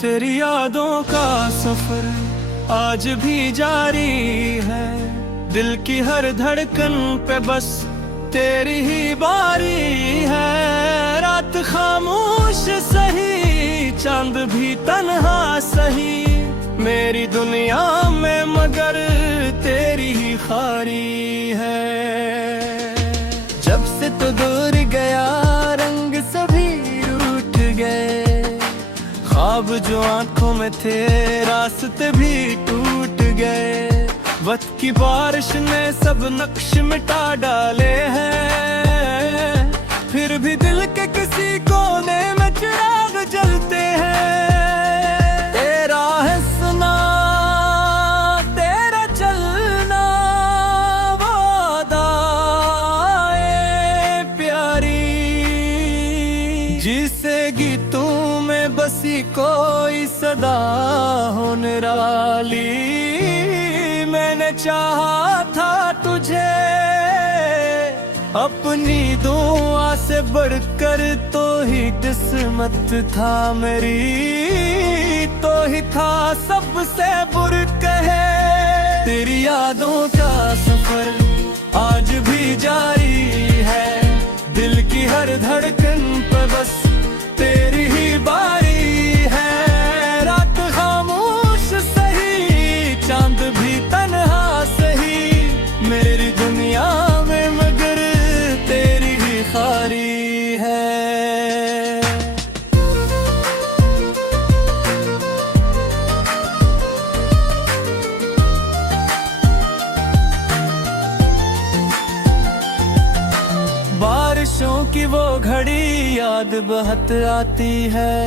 तेरी यादों का सफर आज भी जारी है। दिल की हर धड़कन पे बस तेरी ही बारी है। रात खामोश सही, चांद भी तन्हा सही, मेरी दुनिया में मगर तेरी ही खारी है। जब से तो दूर गया रंग सभी रूठ गए, ख्वाब जो आंखों में थे रास्ते भी टूट गए। वक्त की बारिश ने सब नक्श मिटा डाले हैं, फिर भी दिल के किसी कोने में चिराग जलते हैं। तेरा है सुना तेरा चलना वादा ए प्यारी, जिसेगी तू में बसी कोई सदा हो निराली। मैंने चाहा था तुझे अपनी दुआ से बढ़कर, तो ही किस्मत था मेरी, तो ही था सबसे बुरकहे। तेरी यादों का सफर आज भी जारी है। दिल की हर धड़कन पर बस तेरी ही बारी है। रात खामोश सही, चांद भी तन्हा सही, मेरी दुनिया में मगर तेरी ही खारी है। बारिशों की वो घड़ी याद बहुत आती है,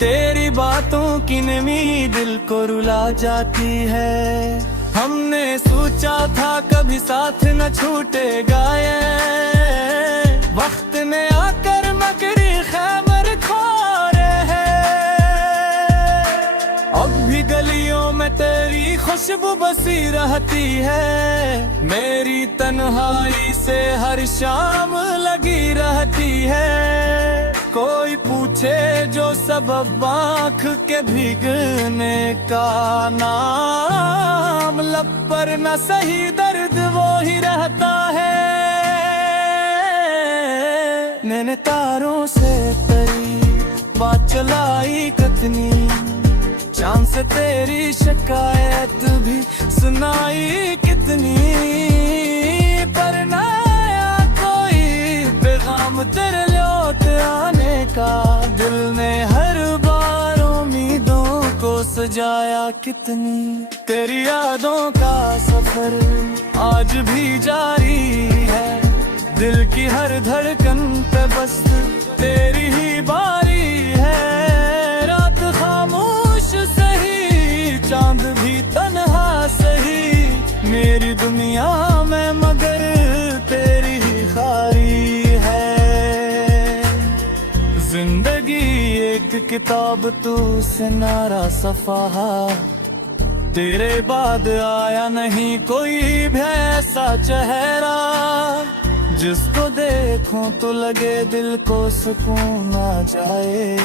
तेरी बातों की नमी दिल को रुला जाती है। हमने सोचा था कभी साथ न छूटेगा ये, वक्त ने आकर मकरी खैमर खोरे है। अब भी गलियों में तेरी खुशबू बसी रहती है, मेरी तन्हाई से हर शाम लगी रहती है। कोई पूछे जो सबब आँख के भीगने का, नाम लब पर न सही दर्द वो ही रहता है। नैने तारों से तरी बात चलाई कितनी, चांद से तेरी शिकायत भी सुनाई कितनी, पर ना आया कोई पैगाम तेरे लौट आने का। दिल ने हर बार उम्मीदों को सजाया कितनी। तेरी यादों का सफर आज भी जारी है। दिल की हर धड़कन पे बस तेरी ही बारी है। रात खामोश सही, चांद भी तन्हा सही, मेरी दुनिया में मगर तेरी ही खारी है। जिंदगी एक किताब तू सिनारा सफा, तेरे बाद आया नहीं कोई भी ऐसा चेहरा, जिसको देखूं तो लगे दिल को सुकून आ जाए,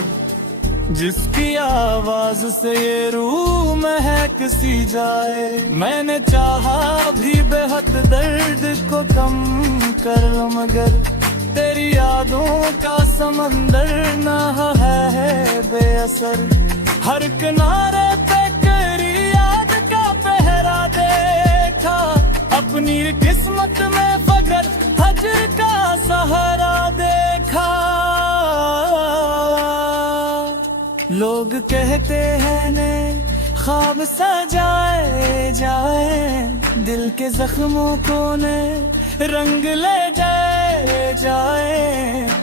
जिसकी आवाज से ये रूह महक सी जाए। मैंने चाहा भी बेहद दर्द को कम कर, मगर तेरी यादों का समंदर ना है बेअसर। हर किनारे पे तेरी याद का पहरा देखा, अपनी किस्मत में फगर हजर का सहारा देखा। लोग कहते हैं ने ख्वाब सजाए जाए, दिल के जख्मों को ने रंग ले जाए,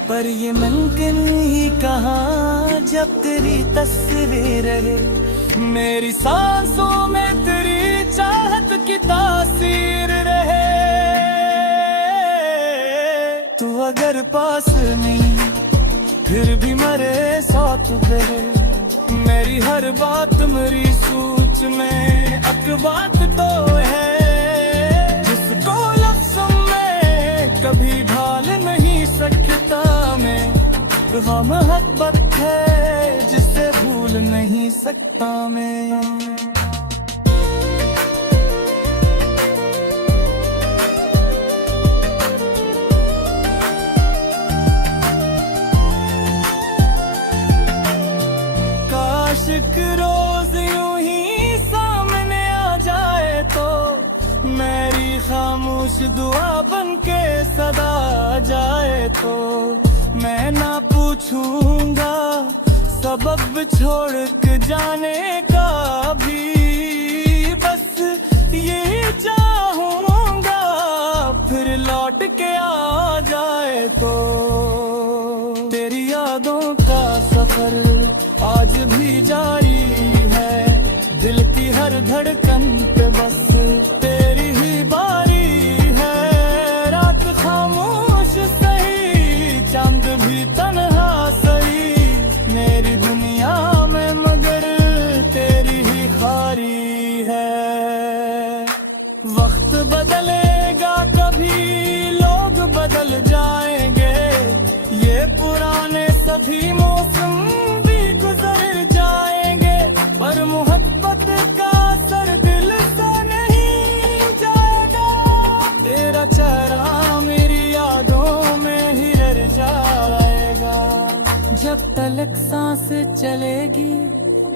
पर ये मुमकिन ही कहाँ जब तेरी तस्वीर रहे। मेरी सांसों में तेरी चाहत की तासीर रहे। तू अगर पास नहीं फिर भी मरे साथ रहे, मेरी हर बात मेरी सोच में अक बात तो है, जिसको लफ्ज़ों में कभी ढाल नहीं सकता मैं। गम मोहब्बत है जिसे भूल नहीं सकता मैं। काश एक रोज यूं ही सामने आ जाए तो मेरी खामोश दुआ बन के सदा आ जाए तो मैं ना पूछूंगा सबब छोड़ के जाने का भी, बस ये चाहूंगा फिर लौट के आ जाए तो। तेरी यादों का सफर आज भी जारी है, दिल की हर धड़कन पे बस तेरी ही बारी है। रात खामोश सही, चांद भी तन्हा सही, मेरी दुनिया में मगर तेरी ही खारी है। वक्त बदलेगा कभी लोग बदल जाएंगे, ये पुराने सभी मौसम भी गुजर जाएंगे, पर मोहब्बत का असर दिल से नहीं जाएगा। तेरा चेहरा मेरी यादों में ही रह जाएगा। जब तलक सांस चलेगी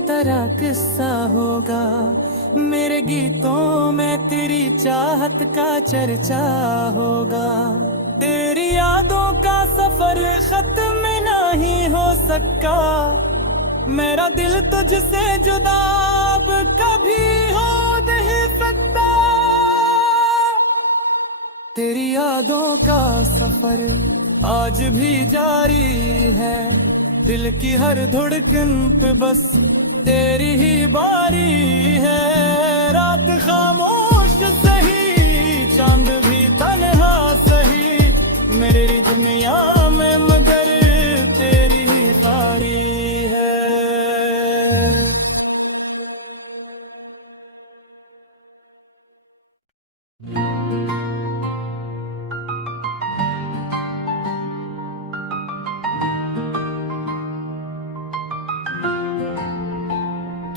तेरा किस्सा होगा, मेरे गीतों में तेरी चाहत का चर्चा होगा। तेरी यादों का सफर खत्म नहीं हो सका, मेरा दिल तुझसे जुदा अब कभी हो नहीं सकता। तेरी यादों का सफर आज भी जारी है, दिल की हर धड़कन पे बस तेरी ही बारी है। रात खामोश सही, चांद भी तन्हा सही, मेरी दुनिया में मगर तेरी ही खारी है।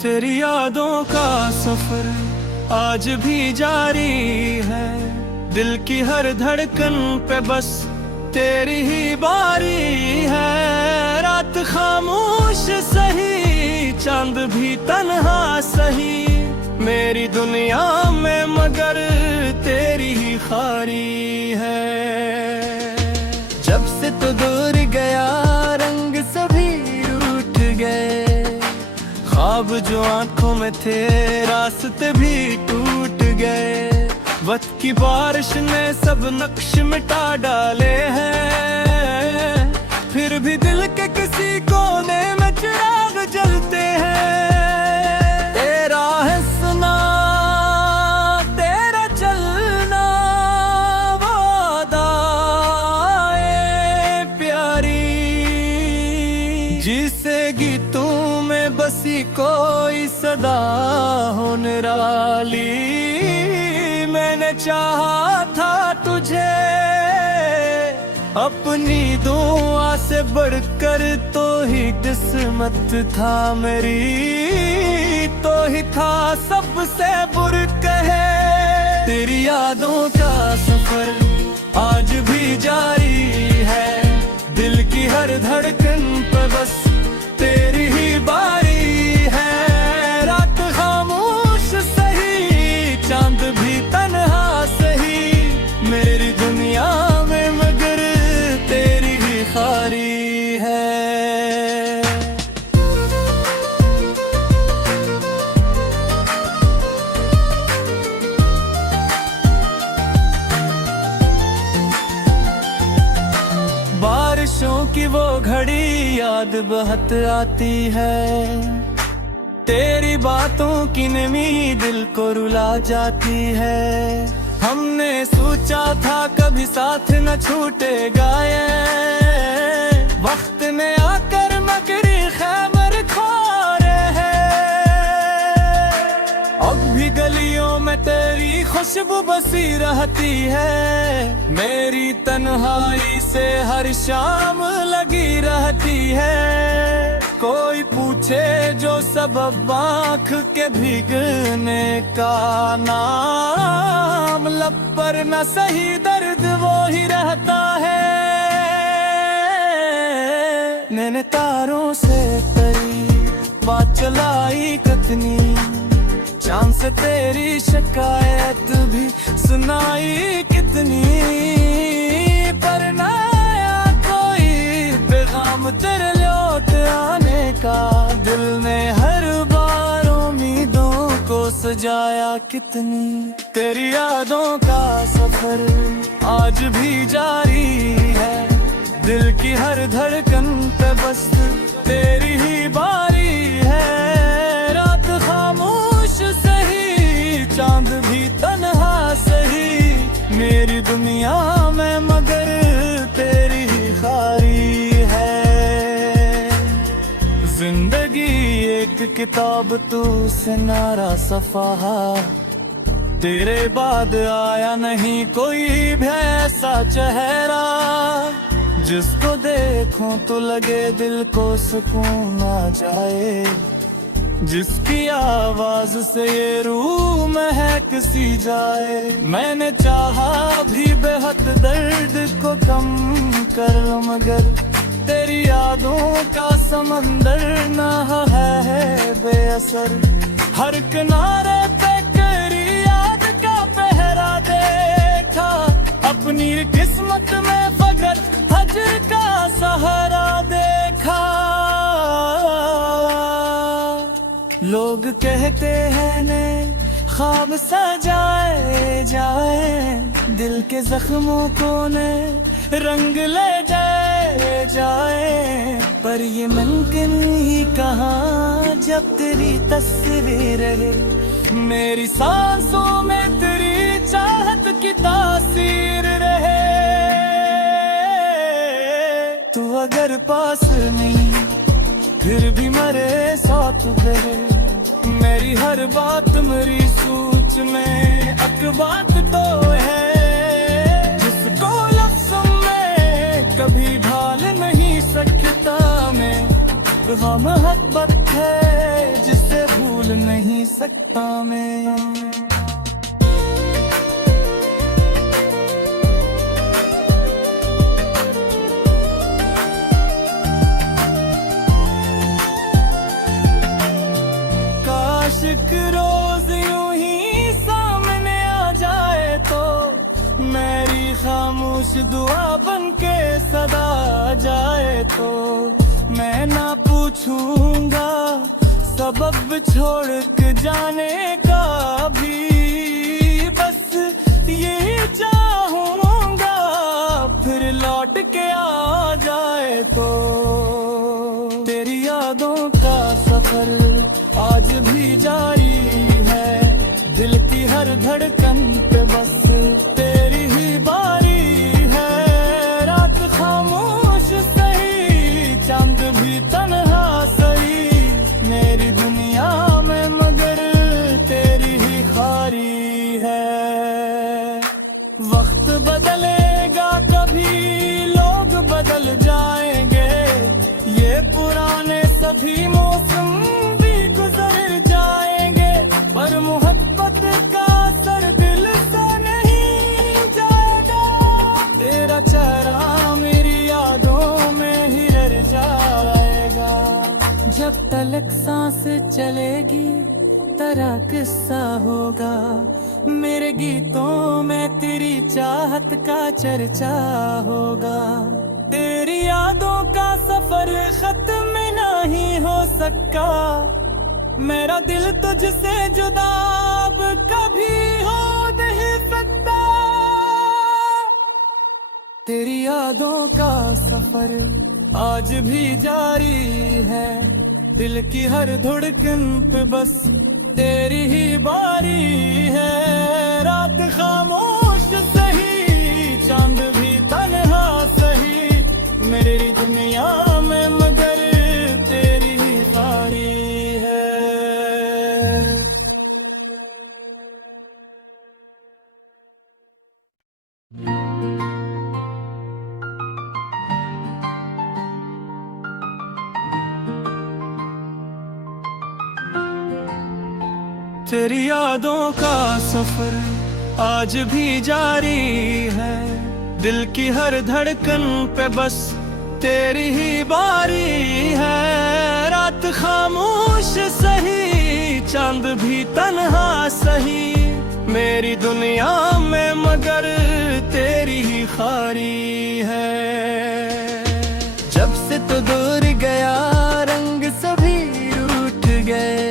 तेरी यादों का सफर आज भी जारी है, दिल की हर धड़कन पे बस तेरी ही बारी है। रात खामोश सही, चांद भी तन्हा सही, मेरी दुनिया में मगर तेरी ही खारी है। जब से तो दूर गया रंग सभी रूठ गए, ख्वाब जो आंखों में थे रास्ते भी टूट गए। वक्त की बारिश ने सब नक्श मिटा डाले हैं, फिर भी दिल के किसी कोने में चिराग जलते हैं। तेरा है सुना तेरा चलना वादाए प्यारी, जिसे गीतों में बसी कोई सदा हो निराली। मैंने चाहा था तुझे अपनी दुआ से बढ़कर, तो ही किस्मत था मेरी, तो ही था सबसे बुरकहे। तेरी यादों का सफर आज भी जारी है, दिल की हर धड़कन पे बस तेरी ही बारी है। रात खामोश सही, चांद भी तन्हा सही, मेरी दुनिया में मगर तेरी ही खारी है। बारिशों की वो घड़ी याद बहुत आती है, तेरी बातों की नमी दिल को रुला जाती है। हमने सोचा था कभी साथ न छूटेगा ये, वक्त में आकर मकरी खैमर खोरे हैं। अब भी गलियों में तेरी खुशबू बसी रहती है, मेरी तन्हाई से हर शाम लगी रहती है। कोई पूछे जो सबब आँख के भीगने का, नाम लब पर न सही दर्द वो ही रहता है। मैंने तारों से तरी बात चलाई कितनी, चांद से तेरी शिकायत भी सुनाई कितनी, पर ना आया कोई पैगाम तेरे लौट आने का। दिल ने हर बार उम्मीदों को सजाया कितनी, तेरी यादों का सफर आज भी जारी है। दिल की हर धड़कन पे बस तेरी ही बारी है। रात खामोश सही, चांद भी तन्हा सही, मेरी दुनिया में मगर तेरी ही खारी है। जिंदगी एक किताब तू से नारा सफाहा, तेरे बाद आया नहीं कोई भी ऐसा चेहरा, जिसको देखूं तो लगे दिल को सुकून आ जाए, जिसकी आवाज से ये रूह महक सी जाए। मैंने चाहा भी बेहद दर्द को कम कर, मगर तेरी यादों का समंदर ना है बेअसर। हर किनारे पे तेरी याद का पहरा देखा, अपनी किस्मत में फगर हजर का सहारा देखा। लोग कहते हैं ने ख्वाब सजाए जाए, दिल के जख्मों को ने रंग ले जाए, पर ये मुमकिन ही कहाँ जब तेरी तस्वीर रहे। मेरी सांसों में तेरी चाहत की तासीर रहे। तू अगर पास नहीं फिर भी मरे साथ रहे, मेरी हर बात मेरी सोच में अकबात तो है, जिसको लफ्ज़ों में कभी ढाल नहीं सकता मैं। वह मोहब्बत है जिसे भूल नहीं सकता मैं। एक रोज यूं ही सामने आ जाए तो मेरी खामोश दुआ बन के सदा जाए, तो मैं ना पूछूंगा सबब छोड़ के जाने का भी, बस ये चाहूंगा फिर लौट के आ जाए। तो तेरी यादों का सफर आज भी जारी है, दिल की हर धड़कन पे बस तेरी ही बारी है। रात खामोश सही, चांद भी तन्हा सही, मेरी दुनिया में मगर तेरी ही खारी है। वक्त बदलेगा कभी लोग बदल जाएंगे, ये पुराने सभी मौसम गुजर जाएंगे, पर मोहब्बत का असर दिल से नहीं जाएगा। तेरा चेहरा मेरी यादों में ही रह जाएगा। जब तलक सांस चलेगी तेरा किस्सा होगा, मेरे गीतों में तेरी चाहत का चर्चा होगा। तेरी यादों का सफर खत्म नहीं हो सका, मेरा दिल तुझसे जुदा अब कभी हो नहीं सकता। तेरी यादों का सफर आज भी जारी है, दिल की हर धड़कन पे बस तेरी ही बारी है। रात खामोश सही, चांद भी तन्हा सही, मेरी दुनिया में मगर तेरी ही खारी है। तेरी यादों का सफर आज भी जारी है, दिल की हर धड़कन पे बस तेरी ही बारी है। रात खामोश सही, चांद भी तन्हा सही, मेरी दुनिया में मगर तेरी ही खारी है। जब से तो दूर गया रंग सभी रूठ गए,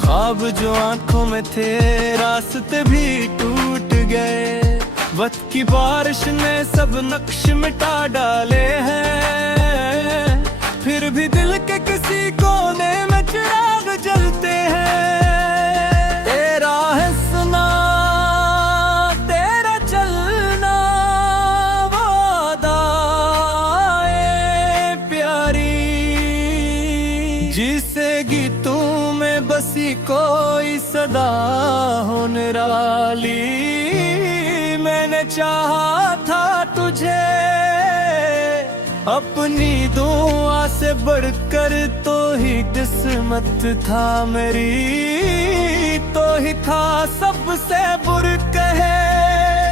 ख्वाब जो आंखों में थे रास्ते भी टूट गए। वक्त की बारिश ने सब नक्श मिटा डाले हैं, फिर भी दिल के किसी कोने में चिराग जलते हैं। तेरा है सुना तेरा चलना वादा प्यारी, जिसेगी तू में बसी कोई सदा हो निराली। मैंने चाहा था तुझे अपनी दुआ से बढ़कर, तो ही किस्मत था मेरी, तो ही था सबसे बुरकहे।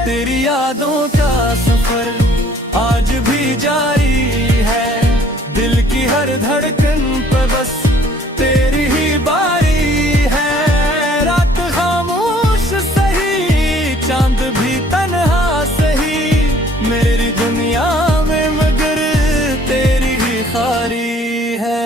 तेरी यादों का सफर आज भी जारी है, दिल की हर धड़कन पे बस तेरी ही बारी है। रात खामोश सही, चांद भी तन्हा सही, मेरी दुनिया में मगर तेरी ही खारी है।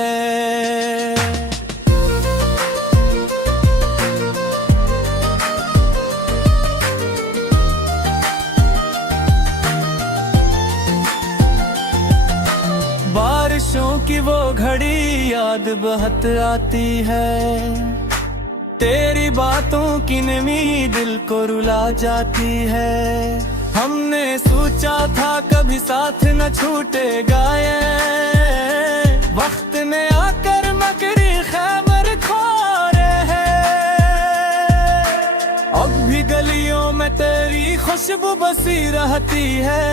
बारिशों की वो घड़ी याद बहुत आती है, तेरी बातों की नमी दिल को रुला जाती है। हमने सोचा था कभी साथ न छूटेगा ये, वक्त ने आकर मकरी खैमर खोरे है। अब भी गलियों में तेरी खुशबू बसी रहती है,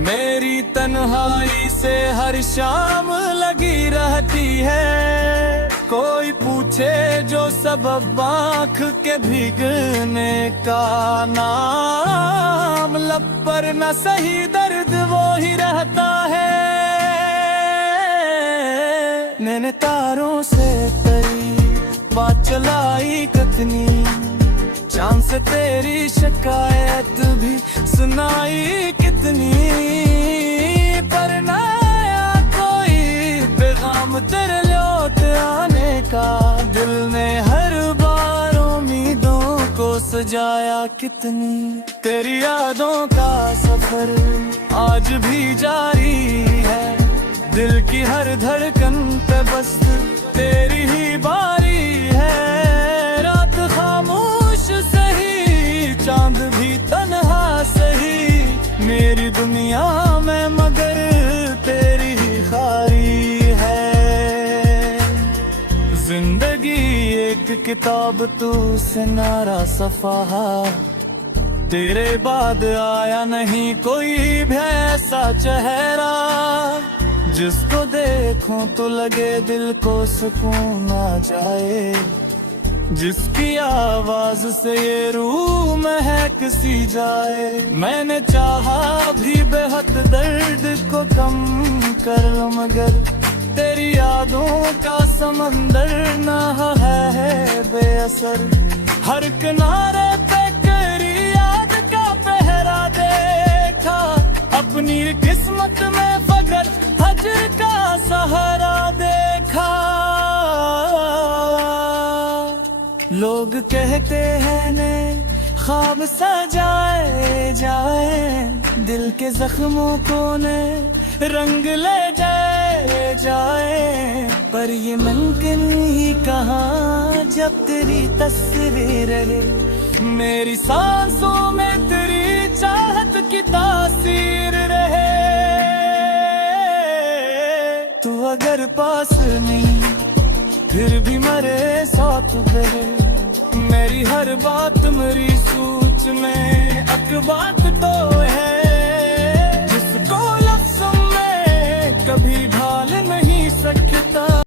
मेरी तन्हाई से हर शाम लगी रहती है। कोई पूछे जो सबब आँख के भीगने का, नाम लब पर न सही दर्द वो ही रहता है। मैंने तारों से तेरी बात चलाई कितनी, चांद से तेरी शिकायत भी सुनाई कितनी, पर ना आया कोई पैगाम तेरे लौट आने का। दिल ने हर बार उम्मीदों को सजाया कितनी। तेरी यादों का सफर आज भी जारी है, दिल की हर धड़कन पे बस तेरी ही बारी है। रात खामोश सही, चांद भी तन्हा सही, मेरी दुनिया में मगर तेरी ही खारी है। जिंदगी एक किताब तू से नारा सफाहा, तेरे बाद आया नहीं कोई भी ऐसा चेहरा, जिसको देखूं तो लगे दिल को सुकून आ जाए, जिसकी आवाज से ये रूह महक सी जाए। मैंने चाहा भी बेहद दर्द को कम कर लो, मगर तेरी यादों का समंदर ना है बेअसर। हर किनारे पे तेरी याद का पहरा देखा, अपनी किस्मत में फगर हजर का सहारा देखा। लोग कहते हैं ने ख्वाब सजाए जाए, दिल के जख्मों को ने रंग ले जाए, पर ये मुमकिन ही कहाँ जब तेरी तस्वीर रहे। मेरी सांसों में तेरी चाहत की तासीर रहे। तू अगर पास नहीं फिर भी मरे साथ रहे, मेरी हर बात मेरी सोच में अकबात